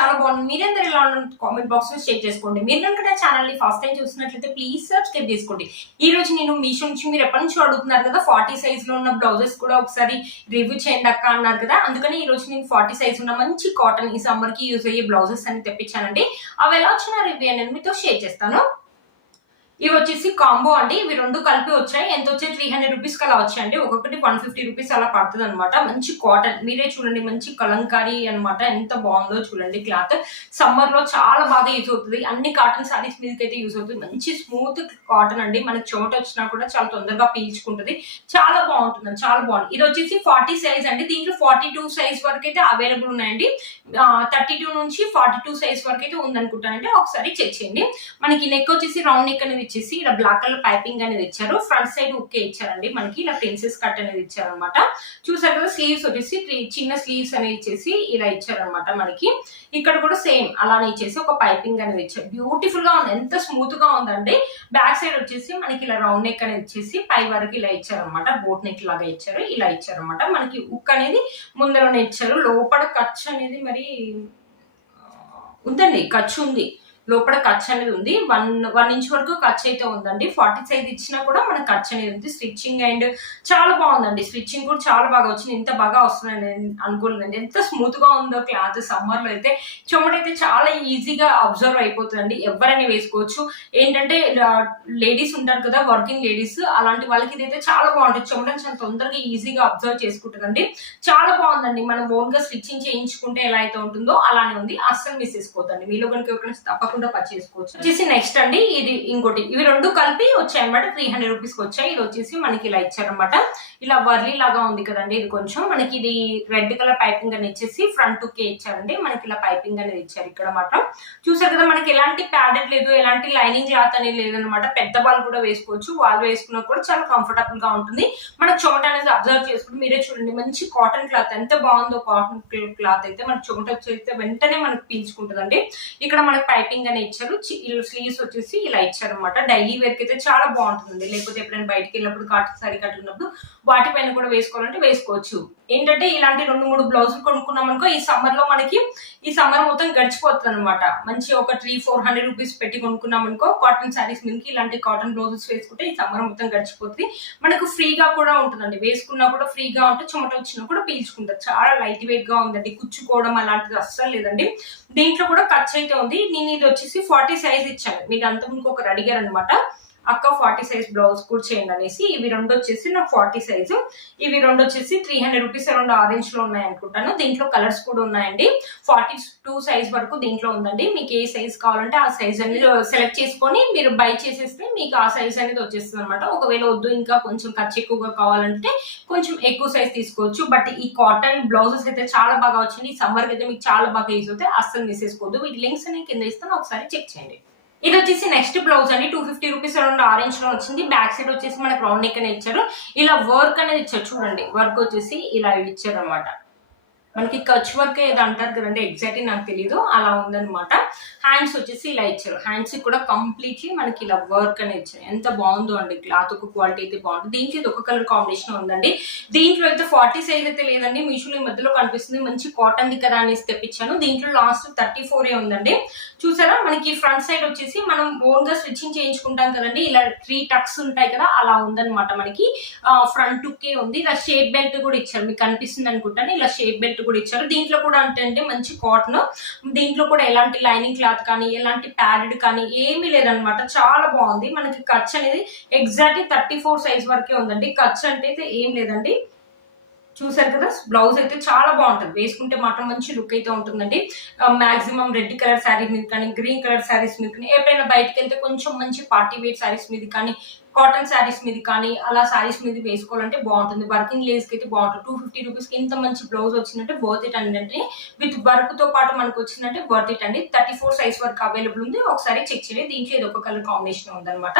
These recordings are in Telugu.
చాలా బాగుంది. మీరందరూ ఎలా ఉన్నారు కామెంట్ బాక్స్ లో షేర్ చేసుకోండి. మీరు కనుక నా ఛానల్ ని ఫస్ట్ టైం చూసినట్లయితే ప్లీజ్ సబ్స్క్రైబ్ చేసుకోండి. ఈ రోజు నేను మీషో నుంచి మీరు ఎప్పటి నుంచో అడుగుతున్నారు కదా 40 సైజ్ లో ఉన్న బ్లౌజెస్ కూడా ఒకసారి రివ్యూ చేయండి అక్క అన్నారు కదా. అందుకని ఈ రోజు నేను 40 సైజ్ ఉన్న మంచి కాటన్ ఈ సమ్మర్ కి యూజ్ అయ్యే బ్లౌజెస్ అని తెప్పించానండి. అవి ఎలా వచ్చిన రివ్యూ అనేది మీతో షేర్ చేస్తాను. ఇవి వచ్చేసి కాంబో అండి. ఇవి రెండు కలిపి వచ్చాయి. ఎంత వచ్చాయి 300 రూపీస్ అలా వచ్చాయండి. ఒక్కొక్కటి 150 రూపీస్ అలా పడుతుంది అనమాట. మంచి కాటన్ మీరే చూడండి, మంచి కలంకారీ అనమాట. ఎంత బాగుందో చూడండి. క్లాత్ సమ్మర్ లో చాలా బాగా యూజ్ అవుతుంది. అన్ని కాటన్ సారీస్ మీదకి అయితే యూజ్ అవుతుంది. మంచి స్మూత్ కాటన్ అండి. మనకి చెమట వచ్చినా కూడా చాలా తొందరగా పీల్చుకుంటుంది. చాలా బాగుంటుంది, చాలా బాగుంది. ఇది వచ్చేసి 40 సైజ్ అండి. దీంట్లో 42 సైజ్ వరకు అయితే అవైలబుల్ ఉన్నాయండి. 32 నుంచి 42 సైజ్ వరకు అయితే ఉందనుకుంటానంటే ఒకసారి చెక్ చేయండి. మనకి నెక్ వచ్చేసి రౌండ్ నెక్ అనేది ఇచ్చేసి ఇలా బ్లాక్ కలర్ పైపింగ్ అనేది ఇచ్చారు. ఫ్రంట్ సైడ్ ఉక్కే ఇచ్చారండి. మనకి ఇలా ప్రిన్సెస్ కట్ అనేది ఇచ్చారనమాట. చూసారు కదా, స్లీవ్స్ వచ్చేసి చిన్న స్లీవ్స్ అనేది ఇచ్చేసి ఇలా ఇచ్చారనమాట. మనకి ఇక్కడ కూడా సేమ్ అలానే ఇచ్చేసి ఒక పైపింగ్ అనేది ఇచ్చారు. బ్యూటిఫుల్ గా ఉంది, ఎంత స్మూత్ గా ఉందండి. బ్యాక్ సైడ్ వచ్చేసి మనకి ఇలా రౌండ్ నెక్ అనేది ఇచ్చేసి పై వరకు ఇలా ఇచ్చారనమాట. బోట్ నెక్ లాగా ఇచ్చారు, ఇలా ఇచ్చారనమాట. మనకి ఉక్ అనేది ముందరనే ఇచ్చారు. లోపల ఖర్చు అనేది మరి ఉందండి, ఖర్చు ఉంది. లోపల ఖర్చు అనేది ఉంది. 1 ఇంచ్ వరకు ఖర్చు అయితే ఉందండి. 40 సైజ్ ఇచ్చినా కూడా మనకు ఖర్చు అనేది ఉంది. స్టిచ్చింగ్ అండ్ చాలా బాగుందండి. స్టిచ్చింగ్ కూడా చాలా బాగా వచ్చింది. ఇంత బాగా వస్తుందండి అనుకోలేదండి. ఎంత స్మూత్ గా ఉందో క్లాత్. సమ్మర్ లో అయితే చెమటైతే చాలా ఈజీగా అబ్జర్వ్ అయిపోతుందండి. ఎవరైనా వేసుకోవచ్చు. ఏంటంటే లేడీస్ ఉంటారు కదా, వర్కింగ్ లేడీస్, అలాంటి వాళ్ళకి ఇదైతే చాలా బాగుంటుంది. చెమటని చాలా తొందరగా ఈజీగా అబ్జర్వ్ చేసుకుంటుందండి. చాలా బాగుందండి. మనం ఓన్ గా స్టిచ్చింగ్ చేయించుకుంటే ఎలా అయితే ఉంటుందో అలానే ఉంది. అస్సలు మిస్ చేసుకోవద్దండి. మీలో కనుక ఎవరికైనా తప్పకుండా పర్చేసుకోవచ్చు. వచ్చేసి నెక్స్ట్ అండి, ఇది ఇంకోటి. ఇవి రెండు కలిపి వచ్చాయి అనమాట. 300 రూపీస్ కి వచ్చాయి. ఇది వచ్చేసి మనకి ఇలా ఇచ్చారనమాట. ఇలా వర్లీ లాగా ఉంది కదండి. ఇది కొంచెం మనకి ఇది రెడ్ కలర్ పైపింగ్ అని ఇచ్చేసి ఫ్రంట్ కే ఇచ్చారండి. మనకి ఇలా పైపింగ్ అనేది ఇచ్చారు. ఇక్కడ మాత్రం చూసారు కదా, మనకి ఎలాంటి ప్యాడెడ్ లేదు, ఎలాంటి లైనింగ్ క్లాత్ అనేది లేదనమాట. పెద్ద వాళ్ళు కూడా వేసుకోవచ్చు. వాళ్ళు వేసుకున్నా కూడా చాలా కంఫర్టబుల్ గా ఉంటుంది. మనకు చెమట అనేది అబ్జర్వ్ చేసుకుంటే మీరే చూడండి. మంచి కాటన్ క్లాత్ ఎంత బాగుందో. కాటన్ క్లాత్ అయితే మన చెమట వచ్చేస్తే వెంటనే మనకు పీల్చుకుంటుందండి. ఇక్కడ మనకి పైపింగ్ అని ఇచ్చారు. స్లీవ్స్ వచ్చేసి ఇలా ఇచ్చారు అనమాట. డైలీ వేర్ కి అయితే చాలా బాగుంటుంది. లేకపోతే ఎప్పుడైనా బయటకి వెళ్ళినప్పుడు కాటన్ సారీ కట్టుకున్నప్పుడు వాటిపైన కూడా వేసుకోవాలంటే వేసుకోవచ్చు. ఏంటంటే ఇలాంటి 2-3 బ్లౌజులు కొనుక్కున్నాం అనుకో, ఈ సమ్మర్ లో మనకి ఈ సమ్మర్ మొత్తం గడిచిపోతుంది అనమాట. మంచి ఒక 300-400 రూపీస్ పెట్టి కొనుక్కున్నాం అనుకో, కాటన్ సారీస్ మీదకి ఇలాంటి కాటన్ బ్లౌజెస్ వేసుకుంటే ఈ సమ్మర్ మొత్తం గడిచిపోతుంది. మనకు ఫ్రీగా కూడా ఉంటుందండి. వేసుకున్నా కూడా ఫ్రీగా ఉంటే చెమట వచ్చినా కూడా పీల్చుకుంటారు. చాలా లైట్ వెయిట్ గా ఉందండి. కుచ్చుకోవడం అలాంటిది అస్సలు లేదండి. దీంట్లో కూడా ఖర్చు అయితే ఉంది. నేను ఇది వచ్చేసి 40 సైజ్ ఇచ్చాను. మీరు అంతకుముందు ఒకరు అడిగారు అనమాట, అక్క 40 సైజ్ బ్లౌజ్ కూడా చేయండి అనేసి. ఇవి రెండు వచ్చేసి నాకు 40 సైజు. ఇవి రెండు వచ్చేసి 300 రూపీస్ అరౌండ్ ఆరెంజ్ లో ఉన్నాయి అనుకుంటాను. దీంట్లో కలర్స్ కూడా ఉన్నాయండి. 42 సైజ్ వరకు దీంట్లో ఉందండి. మీకు ఏ సైజ్ కావాలంటే ఆ సైజ్ అనేది సెలెక్ట్ చేసుకొని మీరు బై చేసేస్తే మీకు ఆ సైజ్ అనేది వచ్చేస్తుంది అనమాట. ఒకవేళ వద్దు ఇంకా కొంచెం ఖర్చు ఎక్కువగా కావాలంటే కొంచెం ఎక్కువ సైజ్ తీసుకోవచ్చు. బట్ ఈ కాటన్ బ్లౌజెస్ అయితే చాలా బాగా వచ్చింది. ఈ సమ్మర్ కి అయితే మీకు చాలా బాగా యూజ్ అవుతాయి. అస్సలు మిస్ చేసుకోవద్దు. వీటి లింక్స్ అని కింద ఇస్తాను, ఒకసారి చెక్ చేయండి. ఇది వచ్చేసి నెక్స్ట్ బ్లౌజ్ అండి. 250 రూపీస్ అరౌండ్ ఆరెంజ్ లో వచ్చింది. బ్యాక్ సైడ్ వచ్చేసి మనకు రౌండ్ నెక్ అనేది ఇచ్చారు. ఇలా వర్క్ అనేది ఇచ్చారు. చూడండి, వర్క్ వచ్చేసి ఇలా ఇచ్చారు అనమాట. మనకి కచ్ వర్క్ ఏదో అంటారు కదండి, ఎగ్జాక్ట్లీ నాకు తెలియదు, అలా ఉందనమాట. హ్యాండ్స్ వచ్చేసి ఇలా ఇచ్చారు. హ్యాండ్స్ కూడా కంప్లీట్లీ మనకి ఇలా వర్క్ అనేది ఇచ్చారు. ఎంత బాగుందో అండి. క్లాత్ ఒక క్వాలిటీ అయితే బాగుంటుంది. దీంట్లో ఇది ఒక కలర్ కాంబినేషన్ ఉందండి. దీంట్లో అయితే 40 సైజ్ అయితే లేదండి. మీషోలో ఈ మధ్యలో కనిపిస్తుంది. మంచి కాటన్ ది కదా అనేసి తెప్పించాను. దీంట్లో లాస్ట్ 34 ఉందండి. చూసారా, మనకి ఫ్రంట్ సైడ్ వచ్చేసి మనం ఓన్ గా స్టిచ్చింగ్ చేయించుకుంటాం కదండి. ఇలా 3 టక్స్ ఉంటాయి కదా, అలా ఉందనమాట. మనకి ఫ్రంట్ కే ఉంది. ఇలా షేప్ బెల్ట్ కూడా ఇచ్చారు. మీకు కనిపిస్తుంది అనుకుంటాను. ఇలా షేప్ బెల్ట్ కూడా ఇచ్చారు. దీంట్లో కూడా అంటే మంచి కాటన్. దీంట్లో కూడా ఎలాంటి లైనింగ్ క్లాత్ కానీ ఎలాంటి ప్యాడెడ్ కానీ ఏమీ లేదనమాట. చాలా బాగుంది. మనకి ఖర్చు అనేది ఎగ్జాక్ట్లీ 34 సైజ్ వరకే ఉందండి. ఖర్చు అంటే ఏం లేదండి. చూసారు కదా, బ్లౌజ్ అయితే చాలా బాగుంటుంది. వేసుకుంటే మాత్రం మంచి లుక్ అయితే ఉంటుందండి. మాక్సిమం రెడ్ కలర్ శారీ మీద కానీ, గ్రీన్ కలర్ శారీస్ మీద కానీ, ఎప్పుడైనా బయటకు వెళ్తే కొంచెం మంచి పార్టీ వేర్ శారీస్ మీద కానీ, కాటన్ శారీస్ మీద కానీ అలా శారీస్ మీద వేసుకోవాలంటే బాగుంటుంది. వర్కింగ్ లేడీస్ కి అయితే బాగుంటుంది. 250 రూపీస్ కి ఇంత మంచి బ్లౌజ్ వచ్చిందంటే వర్త్ ఇట్ అండి. విత్ వర్క్ తో పాటు మనకు వచ్చిందంటే వర్త్ ఇట్ అండి. 34 సైజ్ వరకు అవైలబుల్ ఉంది. ఒకసారి చెక్ చేయండి. దీంట్లో ఇది ఒక కలర్ కాంబినేషన్ ఉందన్నమాట.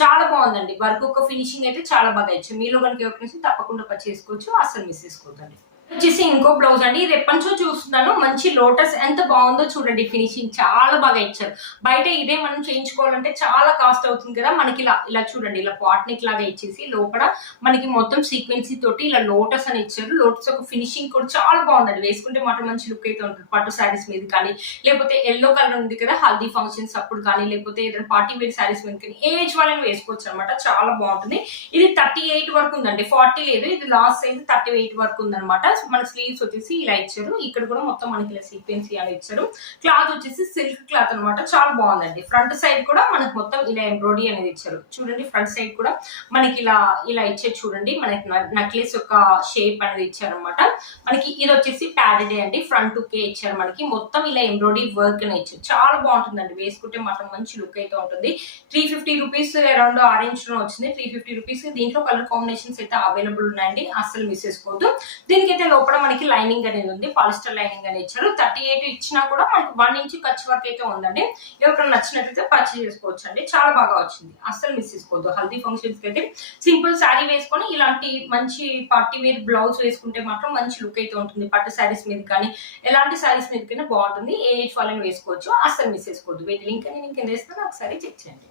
చాలా బాగుందండి. వర్క్ ఒక ఫినిషింగ్ అయితే చాలా బాగా ఇచ్చింది. మీలో కనుక ఎవరికి తప్పకుండా పర్చేసుకోవచ్చు. అస్సలు మిస్ చేసుకోవద్దండి. వచ్చేసి ఇంకో బ్లౌజ్ అండి. ఇది ఎప్పటి నుంచో చూస్తున్నాను. మంచి లోటస్ ఎంత బాగుందో చూడండి. ఫినిషింగ్ చాలా బాగా ఇచ్చారు. బయట ఇదే మనం చేయించుకోవాలంటే చాలా కాస్ట్ అవుతుంది కదా. మనకి ఇలా ఇలా చూడండి, ఇలా పాట్ నెక్ లాగా ఇచ్చేసి లోపల మనకి మొత్తం సీక్వెన్సీ తోటి ఇలా లోటస్ అని ఇచ్చారు. లోటస్ ఒక ఫినిషింగ్ కూడా చాలా బాగుందండి. వేసుకుంటే మాత్రం మంచి లుక్ అయితే ఉంటుంది. పట్టు శారీస్ మీద కానీ, లేకపోతే ఎల్లో కలర్ ఉంది కదా హల్దీ ఫంక్షన్స్ అప్పుడు కానీ, లేకపోతే ఏదైనా పార్టీ వేర్ శారీస్ మీద కానీ ఏజ్ వాళ్ళని వేసుకోవచ్చు అనమాట. చాలా బాగుంటుంది. ఇది 38 వరకు ఉందండి, 40 లేదు. ఇది లాస్ట్ సైజ్ 38 వరకు ఉందన్నమాట. మన స్లీవ్స్ వచ్చేసి ఇలా ఇచ్చారు. ఇక్కడ కూడా మొత్తం మనకి ఇలా సీక్వెన్సీ అని ఇచ్చారు. క్లాత్ వచ్చేసి సిల్క్ క్లాత్ అనమాట. చాలా బాగుందండి. ఫ్రంట్ సైడ్ కూడా మనకి మొత్తం ఇలా ఎంబ్రాయిడరీ అనేది ఇచ్చారు. చూడండి ఫ్రంట్ సైడ్ కూడా మనకి ఇలా ఇలా ఇచ్చారు. చూడండి మనకి నెక్లెస్ యొక్క షేప్ అనేది ఇచ్చారనమాట. మనకి ఇది వచ్చేసి ప్యాడెడ్ అండి. ఫ్రంట్ కే ఇచ్చారు. మనకి మొత్తం ఇలా ఎంబ్రాయిడరీ వర్క్ అని ఇచ్చారు. చాలా బాగుంటుందండి. వేసుకుంటే మాత్రం మంచి లుక్ అయితే ఉంటుంది. 350 రూపీస్ అరౌండ్ ఆరెంజ్ లో వచ్చింది. 350 రూపీస్. దీంట్లో కలర్ కాంబినేషన్స్ అయితే అవైలబుల్ ఉన్నాయండి. అస్సలు మిస్ చేసుకోవద్దు. దీనికైతే లోపల మనకి లైనింగ్ అనేది ఉంది. పాలిస్టర్ లైనింగ్ అనేది ఇచ్చారు. 38 ఇచ్చినా కూడా మనకి 1 ఇంచ్ ఖర్చు వరకు అయితే ఉందండి. ఎవరికైనా నచ్చినట్లయితే పర్చేస్ చేసుకోవచ్చు అండి. చాలా బాగా వచ్చింది. అస్సలు మిస్ చేసుకోవద్దు. హల్దీ ఫంక్షన్స్ కి అయితే సింపుల్ శారీ వేసుకొని ఇలాంటి మంచి పార్టీ వేర్ బ్లౌజ్ వేసుకుంటే మాత్రం మంచి లుక్ అయితే ఉంటుంది. పట్టు శారీస్ మీద కానీ ఎలాంటి శారీస్ మీదకైనా బాగుంటుంది. ఏ ఏజ్ వాళ్ళని వేసుకోవచ్చు. అస్సలు మిస్ చేసుకోవద్దు. వీటి లింక్ అని నేను కింద ఇస్తాను, ఒకసారి చెక్ చేయండి.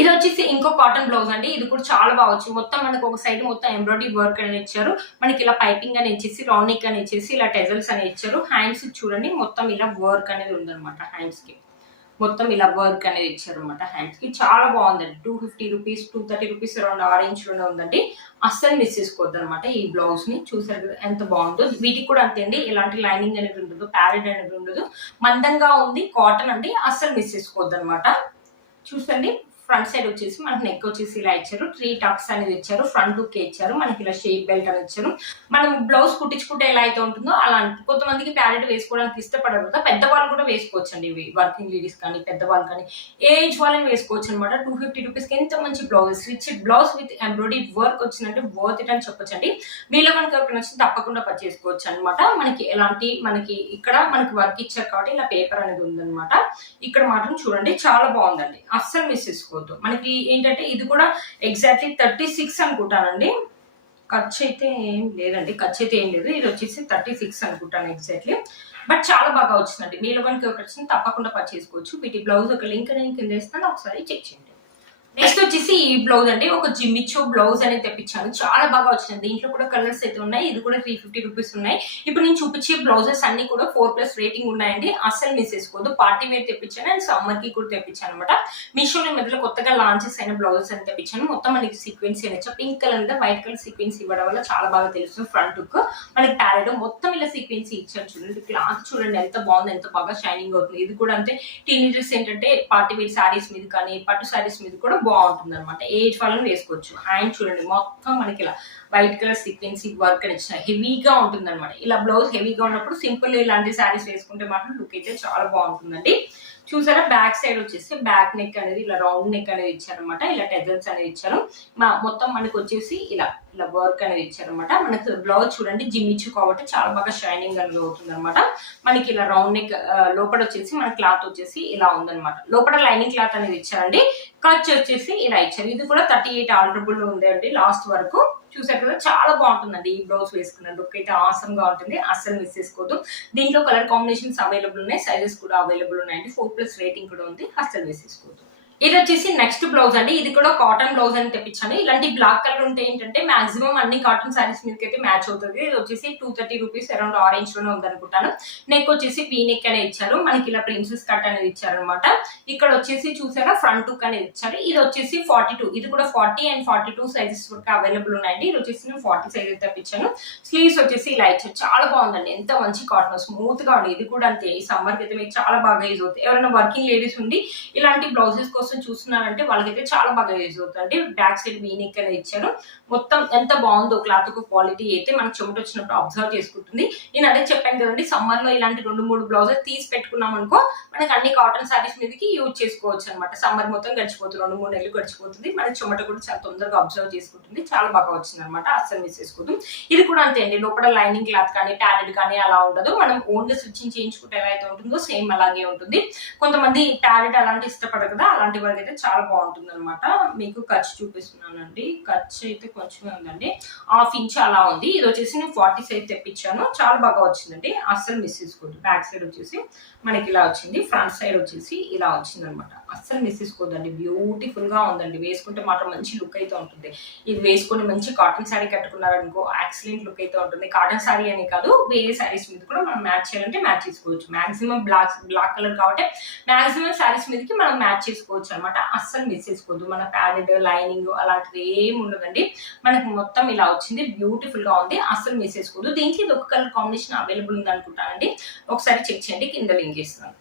ఇది వచ్చేసి ఇంకో కాటన్ బ్లౌజ్ అండి. ఇది కూడా చాలా బాగా వచ్చింది. మొత్తం మనకు ఒక సైడ్ మొత్తం ఎంబ్రాయిడరీ వర్క్ అనేది ఇచ్చారు. మనకి ఇలా పైపింగ్ అని ఇచ్చేసి, రౌండ్ నెక్ అని ఇచ్చేసి, ఇలా టెజల్స్ అని ఇచ్చారు. హ్యాండ్స్ చూడండి మొత్తం ఇలా వర్క్ అనేది ఉందన్నమాట. హ్యాండ్స్ కి మొత్తం ఇలా వర్క్ అనేది ఇచ్చారు అనమాట. హ్యాండ్స్ కి చాలా బాగుందండి. 250 రూపీస్ 230 రూపీస్ అరౌండ్ ఆరెంజ్ లోనే ఉందండి. అస్సలు మిస్ చేసుకోవద్దు అనమాట. ఈ బ్లౌజ్ ని చూసారు కదా ఎంత బాగుందో. వీటికి కూడా అంతే అండి. ఎలాంటి లైనింగ్ అనేది ఉండదు, ప్యారెడ్ అనేది ఉండదు. మందంగా ఉంది, కాటన్ అండి. అస్సలు మిస్ చేసుకోవద్దు అనమాట. చూసండి ఫ్రంట్ సైడ్ వచ్చేసి మనకి నెక్ వచ్చేసి ఇలా ఇచ్చారు. 3 టక్స్ అనేది ఇచ్చారు. ఫ్రంట్ లుక్ ఇచ్చారు. మనకి ఇలా షేప్ బెల్ట్ అని ఇచ్చారు. మనం బ్లౌజ్ కుట్టించుకుంటే ఎలా అయితే ఉంటుందో అలా. కొంతమందికి ప్యారెట్ వేసుకోవడానికి ఇష్టపడరు కదా, పెద్దవాళ్ళు కూడా వేసుకోవచ్చు అండి. ఇవి వర్కింగ్ లేడీస్ కానీ, పెద్దవాళ్ళు కానీ, ఏజ్ వాళ్ళని వేసుకోవచ్చు అనమాట. 250 రూపీస్ కి ఎంత మంచి blouse, stitched blouse with embroidery work వచ్చిందంటే వర్త్ ఇట్ అని చెప్పొచ్చండి. మీలో మనకి ఎవరికి నచ్చింది తప్పకుండా పర్చేసుకోవచ్చు అనమాట. మనకి ఎలాంటి మనకి ఇక్కడ మనకి వర్క్ ఇచ్చారు కాబట్టి ఇలా పేపర్ అనేది ఉందన్నమాట. ఇక్కడ మాత్రం చూడండి చాలా బాగుందండి. అస్సలు మిస్ చేసుకోవచ్చు. మనకి ఏంటంటే ఇది కూడా ఎగ్జాక్ట్లీ 36 అనుకుంటానండి. ఖర్చు అయితే ఏం లేదండి. ఖర్చు అయితే ఏం లేదు. ఇది వచ్చేసి 36 అనుకుంటాను ఎగ్జాక్ట్లీ. బట్ చాలా బాగా వచ్చిందండి. మీలో కనుక ఎవరికి వచ్చింది తప్పకుండా పర్చేసుకోవచ్చు. వీటి బ్లౌజ్ ఒక లింక్ నేను కింద ఇస్తాను, ఒకసారి చెక్ చేయండి. నెక్స్ట్ వచ్చేసి ఈ బ్లౌజ్ అండి. ఒక జిమ్మిచ్చో బ్లౌజ్ అనేది తెప్పించాను. చాలా బాగా వచ్చింది. దీంట్లో కూడా కలర్స్ అయితే ఉన్నాయి. ఇది కూడా 350 రూపీస్ ఉన్నాయి. ఇప్పుడు నేను చూపించే బ్లౌజెస్ అన్ని కూడా 4+ రేటింగ్ ఉన్నాయండి. అస్సలు మిస్ చేసుకోవద్దు. పార్టీ వేర్ తెప్పించాను అండ్ సమ్మర్ కి కూడా తెప్పించాను అనమాట. మీషోలో మధ్యలో కొత్తగా లాంచెస్ అయిన బ్లౌజెస్ అని తెప్పించాను. మొత్తం మనకి సీక్వెన్సీ అని పింక్ కలర్ మీద వైట్ కలర్ సీక్వెన్సీ ఇవ్వడం వల్ల చాలా బాగా తెలుస్తుంది. ఫ్రంట్ లుక్ మనకి ప్యారెడ్ మొత్తం ఇలా సీక్వెన్సీ ఇచ్చారు. చూడండి క్లాత్ చూడండి ఎంత బాగుంది, ఎంత బాగా షైనింగ్ అవుతుంది. ఇది కూడా అంతే. టీనేజర్స్ ఏంటంటే పార్టీ వేర్ శారీస్ మీద కానీ, పట్టు శారీస్ మీద కూడా బాగుంటుంది అనమాట. ఏజ్ వాళ్ళని వేసుకోవచ్చు. హ్యాండ్ చూడండి మొత్తం మనకి ఇలా వైట్ కలర్ సీక్వెన్సీ వర్క్ అని ఇచ్చిన హెవీగా ఉంటుంది అనమాట. ఇలా బ్లౌజ్ హెవీగా ఉన్నప్పుడు సింపుల్ ఇలాంటి శారీస్ వేసుకుంటే మాత్రం లుక్ అయితే చాలా బాగుంటుందండి. చూసారా బ్యాక్ సైడ్ వచ్చేసి బ్యాక్ నెక్ అనేది ఇలా రౌండ్ నెక్ అనేది ఇచ్చారనమాట. ఇలా టెజల్స్ అనేది ఇచ్చారు. మొత్తం మనకి వచ్చేసి ఇలా ఇలా వర్క్ అనేది ఇచ్చారనమాట. మనకి బ్లౌజ్ చూడండి జిమ్మిచ్చు కాబట్టి చాలా బాగా షైనింగ్ అనేది అవుతుంది అనమాట. మనకి ఇలా రౌండ్ నెక్ లోపల వచ్చేసి మన క్లాత్ వచ్చేసి ఇలా ఉందన్నమాట. లోపల లైనింగ్ క్లాత్ అనేది ఇచ్చారండి. ఖర్చు వచ్చేసి ఇలా ఇచ్చారు. ఇది కూడా 38 ఆల్టరబుల్ ఉంది అండి లాస్ట్ వరకు. చూసారు కదా చాలా బాగుంటుందండి. ఈ బ్లౌజ్ వేసుకున్న లుక్ అయితే ఆసమ్ గా ఉంటుంది. అస్సలు మిస్ చేసుకోవద్దు. దీంట్లో కలర్ కాంబినేషన్స్ అవైలబుల్ ఉన్నాయి. సైజెస్ కూడా అవైలబుల్ ఉన్నాయండి. 4+ రేటింగ్ కూడా ఉంది. అస్సలు మిస్ చేసుకోవద్దు. ఇది వచ్చేసి నెక్స్ట్ బ్లౌజ్ అండి. ఇది కూడా కాటన్ బ్లౌజ్ అని తెప్పించాను. ఇలాంటి బ్లాక్ కలర్ ఉంటే ఏంటంటే మాక్సిమం అన్ని కాటన్ సారీస్ మీదకి అయితే మ్యాచ్ అవుతుంది. ఇది వచ్చేసి 230 రూపీస్ అరౌండ్ ఆరెంజ్ లోనే ఉంది అనుకుంటాను. నెక్ వచ్చేసి వీ నెక్ అనేది ఇచ్చారు. మనకి ఇలా ప్రిన్సెస్ కట్ అనేది ఇచ్చారు అనమాట. ఇక్కడ వచ్చేసి చూసారా ఫ్రంట్ హుక్ అనేది ఇచ్చారు. ఇది వచ్చేసి 42. ఇది కూడా 40 అండ్ 42 సైజెస్ వరకు అవైలబుల్ ఉన్నాయండి. ఇది వచ్చేసి నేను 40 సైజ్ తెప్పించాను. స్లీవ్స్ వచ్చేసి ఇలా ఇచ్చారు. చాలా బాగుందండి. ఎంత మంచి కాటన్ స్మూత్ గా ఉంది. ఇది కూడా అంతే. ఈ సమ్మర్ కి అయితే మీకు చాలా బాగా యూజ్ అవుతుంది. ఎవరైనా వర్కింగ్ లేడీస్ ఉండి ఇలాంటి బ్లౌజెస్ కోసం చూస్తున్నారంటే వాళ్ళకైతే చాలా బాగా యూజ్ అవుతుంది. బ్యాక్ సైడ్ వీ నెక్ అనేది ఇచ్చారు. మొత్తం ఎంత బాగుందో క్లాత్ క్వాలిటీ అయితే మనకు చెమట వచ్చినప్పుడు అబ్జర్వ్ చేసుకుంటుంది. నేను అదే చెప్పాను కదండి, సమ్మర్ లో ఇలాంటి 2-3 బ్లౌజెస్ తీసి పెట్టుకున్నాం అనుకో మనకి అన్ని కాటన్ సారీస్ మీదకి యూజ్ చేసుకోవచ్చు అనమాట. సమ్మర్ మొత్తం గడిచిపోతుంది, 2-3 నెలలు గడిచిపోతుంది. మనకి చెమట కూడా చాలా తొందరగా అబ్జర్వ్ చేసుకుంటుంది. చాలా బాగా వచ్చింది అనమాట. అస్సలు మిస్ చేసుకోవద్దు. ఇది కూడా అంతే అండి. లోపల లైనింగ్ క్లాత్ కానీ ప్యాడెడ్ కానీ అలా ఉండదు. మనం ఓన్ గా స్టిచ్చింగ్ చేయించుకుంటే ఎలా అయితే ఉంటుందో సేమ్ అలాగే ఉంటుంది. కొంతమంది ప్యాడెడ్ అలాంటి ఇష్టపడరు కదా, అలాంటి అలాంటి వరకు అయితే చాలా బాగుంటుంది అనమాట. మీకు ఖర్చు చూపిస్తున్నానండి. ఖర్చు అయితే కొంచెమే ఉందండి, 1/2 ఇంచ్ అలా ఉంది. ఇది వచ్చేసి నేను 40 సైజ్ తెప్పించాను, చాలా బాగా వచ్చిందండి, అస్సలు మిస్ చేసుకోవద్దు. బ్యాక్ సైడ్ వచ్చేసి మనకి ఇలా వచ్చింది, ఫ్రంట్ సైడ్ వచ్చేసి ఇలా వచ్చింది అనమాట. అస్సలు మిస్ చేసుకోవద్దండి, బ్యూటిఫుల్ గా ఉందండి. వేసుకుంటే మాత్రం మంచి లుక్ అయితే ఉంటుంది. ఇది వేసుకొని మంచి కాటన్ శారీ కట్టుకున్నారనుకో ఎక్సలెంట్ లుక్ అయితే ఉంటుంది. కాటన్ శారీ అని కాదు, వేరే శారీస్ మీద కూడా మనం మ్యాచ్ చేయాలంటే మ్యాచ్ చేసుకోవచ్చు. మాక్సిమం బ్లాక్ కలర్ కాబట్టి మాక్సిమం శారీస్ మీదకి మనం మ్యాచ్ చేసుకోవచ్చు అనమాట. అస్సలు మిస్ చేసుకోవద్దు. మన ప్యాడెడ్ లైనింగ్ అలాంటిది ఏమి ఉండదండి, మనకి మొత్తం ఇలా వచ్చింది, బ్యూటిఫుల్ గా ఉంది, అస్సలు మిస్ చేసుకోవద్దు. దీనికి ఇది ఒక కలర్ కాంబినేషన్ అవైలబుల్ ఉంది అనుకుంటానండి, ఒకసారి చెక్ చేయండి, కింద లింక్ ఇస్తున్నాను.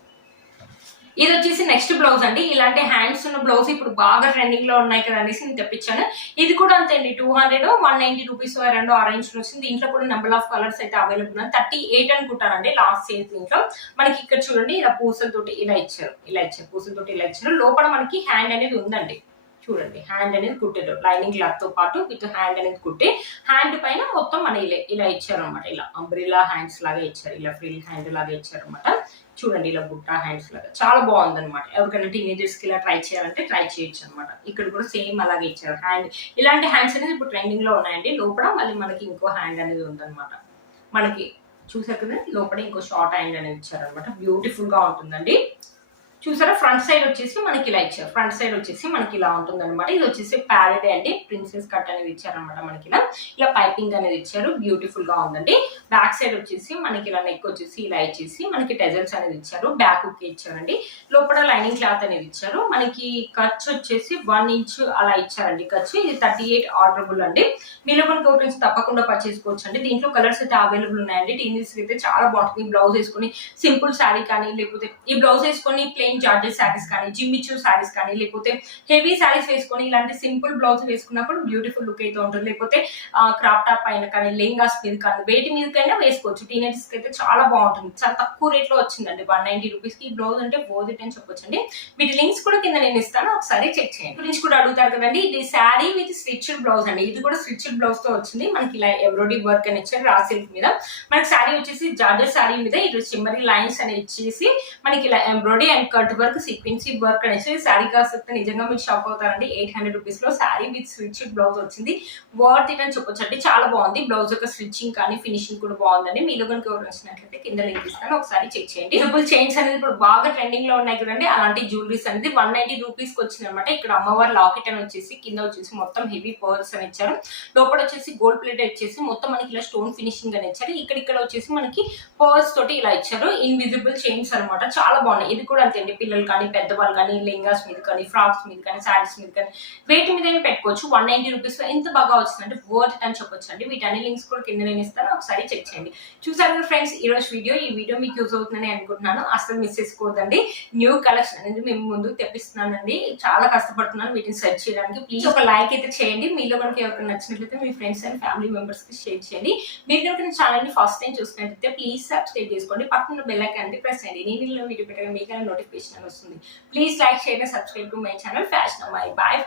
ఇది వచ్చేసి నెక్స్ట్ బ్లౌజ్ అండి. ఇలాంటి హ్యాండ్స్ ఉన్న బ్లౌజ్ ఇప్పుడు బాగా ట్రెండింగ్ లో ఉన్నాయి కదా అనేసి నేను తెప్పించాను. ఇది కూడా అంతే అండి, 200 190 రూపీస్ రెండు ఆరెంజ్ వచ్చింది. దీంట్లో కూడా నెంబర్ ఆఫ్ కలర్స్ అయితే అవైలబుల్ ఉన్నాయి. 38 అనుకుంటానండి లాస్ట్ సేల్. దీంట్లో మనకి ఇక్కడ చూడండి ఇలా పూసలతోటి ఇలా ఇచ్చారు పూసలతోటి ఇలా ఇచ్చారు. లోపల మనకి హ్యాండ్ అనేది ఉందండి, చూడండి హ్యాండ్ అనేది కుట్టారు, లైనింగ్ క్లాత్ తో పాటు విత్ హ్యాండ్ అనేది కుట్టి హ్యాండ్ పైన మొత్తం మన ఇలా ఇచ్చారు అనమాట. ఇలా అంబ్రిల్లా హ్యాండ్స్ లాగా ఇచ్చారు, ఇలా ఫ్రిల్ హ్యాండ్ లాగా ఇచ్చారు అనమాట. చూడండి ఇలా బుట్టా హ్యాండ్స్ లాగా చాలా బాగుంది అనమాట. ఎవరికైనా టీనేజర్స్ కి ఇలా ట్రై చేయాలంటే ట్రై చేయొచ్చు అనమాట. ఇక్కడ కూడా సేమ్ అలాగే ఇచ్చారు హ్యాండ్. ఇలాంటి హ్యాండ్స్ అనేది ఇప్పుడు ట్రెండింగ్ లో ఉన్నాయండి. లోపల మళ్ళీ మనకి ఇంకో హ్యాండ్ అనేది ఉందన్నమాట. మనకి చూసారు కదా, లోపల ఇంకో షార్ట్ హ్యాండ్ అనేది ఇచ్చారనమాట, బ్యూటిఫుల్ గా ఉంటుందండి. చూసారా, ఫ్రంట్ సైడ్ వచ్చేసి మనకి ఇలా ఇచ్చారు, ఫ్రంట్ సైడ్ వచ్చేసి మనకి ఇలా ఉంటుంది అనమాట. ఇది వచ్చేసి ప్యారెడ్ అండి, ప్రిన్సెస్ కట్ అనేది ఇచ్చారనమాట. మనకి ఇలా పైపింగ్ అనేది ఇచ్చారు, బ్యూటిఫుల్ గా ఉందండి. బ్యాక్ సైడ్ వచ్చేసి మనకి ఇలా నెక్ వచ్చేసి ఇలా ఇచ్చేసి మనకి టెజల్స్ అనేది ఇచ్చారు, బ్యాక్ హుక్ ఇచ్చారండి. లోపల లైనింగ్ క్లాత్ అనేది ఇచ్చారు. మనకి ఖర్చు వచ్చేసి 1 ఇంచ్ అలా ఇచ్చారండి ఖర్చు. ఇది 38 ఆర్డరబుల్ అండి. మీలో మనకి ఒక నుంచి తప్పకుండా పర్చేస్ చేసుకోవచ్చు అండి. దీంట్లో కలర్స్ అయితే అవైలబుల్ ఉన్నాయండి. టీనేజర్స్ అయితే చాలా బాగుంటుంది. బ్లౌజ్ వేసుకొని సింపుల్ శారీ కానీ, లేకపోతే ఈ బ్లౌజ్ వేసుకొని ప్లెయిన్ జార్జెట్ శారీస్ కానీ, జిమ్మిచూ శారీస్ కానీ, లేకపోతే హెవీ శారీస్ వేసుకొని ఇలాంటి సింపుల్ బ్లౌజ్ వేసుకున్నప్పుడు బ్యూటిఫుల్ లుక్ అయితే ఉంటుంది. లేకపోతే క్రాప్ టాప్ పైన కానీ, లెహంగాస్ మీద కానీ, వేటి మీదకైనా వేసుకోవచ్చు. టీనేజర్స్ కి అయితే చాలా బాగుంటుంది. చాలా తక్కువ రేట్ లో వచ్చిందండి, 190 రూపీస్ కి. ఈ బ్లౌజ్ అంటే వర్త్ ఇట్ అని చెప్పొచ్చండి. వీటి లింక్స్ కూడా కింద నేను ఇస్తాను, ఒకసారి చెక్ చేయండి. గురించి కూడా అడుగుతారు కదండి, ఇది శారీ విత్ స్టిచ్డ్ బ్లౌజ్ అండి. ఇది కూడా స్టిచ్డ్ బ్లౌజ్ తో వచ్చింది. మనకి ఇలా ఎంబ్రాయిడరీ వర్క్ అని ఇచ్చారు రా సిల్క్ మీద. మనకి శారీ వచ్చేసి జార్జెట్ శారీ మీద ఇటు చిమ్మరీ లైన్స్ అని ఇచ్చేసి మనకి ఇలా embroidery and cut work, sequence work అనేసి శారీ కాస్ట్ నిజంగా మీరు షాప్ అవుతారండి. 800 రూపీస్ లో శారీ విత్ స్టిచ్డ్ బ్లౌజ్ వచ్చింది, వర్త్ ఇట్ అని చెప్పొచ్చు అండి. చాలా బాగుంది. బ్లౌజ్ యొక్క స్టిచ్చింగ్ కానీ ఫినిషింగ్ కూడా బాగుందండి. మీలో కనుక ఎవరు వచ్చినట్లయితే కింద లింక్ ఇస్తాను, ఒకసారి చెక్ చేయండి. సింపుల్ చైన్స్ అనేది ఇప్పుడు బాగా ట్రెండింగ్ లో ఉన్నాయి కదండి, అలాంటి జ్యువెలరీస్ అనేది 190 రూపీస్ కి వచ్చింది అనమాట. ఇక్కడ అమ్మవారి లాకెట్ అని వచ్చేసి కింద వచ్చేసి మొత్తం హెవీ పర్ల్స్ అని ఇచ్చారు. లోపల వచ్చేసి గోల్డ్ ప్లేట్ వచ్చేసి మొత్తం మనకి ఇలా స్టోన్ ఫినిషింగ్ అని ఇచ్చారు. ఇక్కడ వచ్చేసి మనకి పర్ల్స్ తోటి ఇలా ఇచ్చారు, ఇన్విజిబుల్ చైన్స్ అనమాట. చాలా బాగున్నాయి. ఇది కూడా అంతే అండి, పిల్లలు కానీ, పెద్దవాళ్ళు కానీ, లెహంగాస్ మీద కానీ, ఫ్రాక్స్ మీద కానీ, శారీస్ మీద కానీ, వేటి మీద పెట్టుకోవచ్చు. 190 రూపీస్ లో ఎంత బాగా వచ్చిందంటే వర్త్ ఇట్ అని చెప్పొచ్చు అండి. వీటన్ని లింక్స్ కూడా కింద నేను ఇస్తాను, ఒకసారి చెక్ చేయండి. చూసారు కదా ఫ్రెండ్స్, ఈ రోజు ఈ వీడియో మీకు యూజ్ అవుతుందని అనుకుంటున్నాను. అసలు మిస్ చేసుకోవద్దండి. న్యూ కలెక్షన్ అనేది మేము ముందుకు తెప్పిస్తున్నానండి. చాలా కష్టపడుతున్నాను వీటిని సెర్చ్ చేయడానికి. ప్లీజ్ ఒక లైక్ అయితే చేయండి. మీలో కనుక ఎవరికి నచ్చినట్లయితే మీ ఫ్రెండ్స్ అండ్ ఫ్యామిలీ మెంబర్స్ కి షేర్ చేయండి. మీరు కనుక నా ఛానల్ ని ఫస్ట్ టైం చూసినట్లయితే ప్లీజ్ సబ్స్క్రైబ్ చేసుకోండి. పక్కన బెల్ ఐకాన్ ప్రెస్ చేయండి. నేను వీడియో పెట్టగా మీకు నోటిఫికేషన్ వస్తుంది. Please like, share and subscribe to my channel Fashion Amari. Bye.